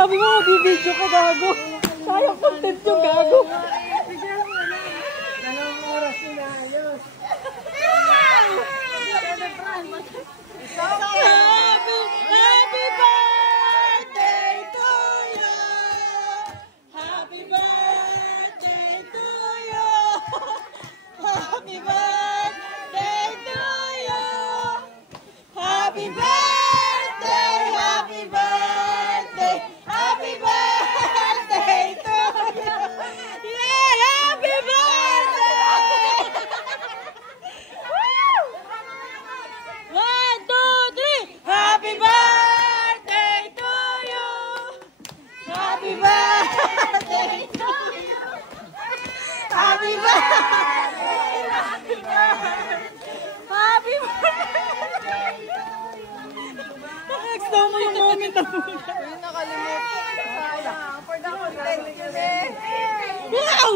Sabi mo, magbibideo ka, gago. Sayang content yung gago. Dalawang oras nila, ayos. Happy birthday to you. Happy birthday to you. Happy birthday to you. Happy birthday, happy birthday, happy birthday to you. Yeah, happy birthday. Woo! 1, 2, 3. Happy birthday to you. Happy birthday to you. Happy birthday. Happy birthday. Happy birthday. Naka-extend mo yung moment na po. Nakalimutan. Sayang. For the content. Wow!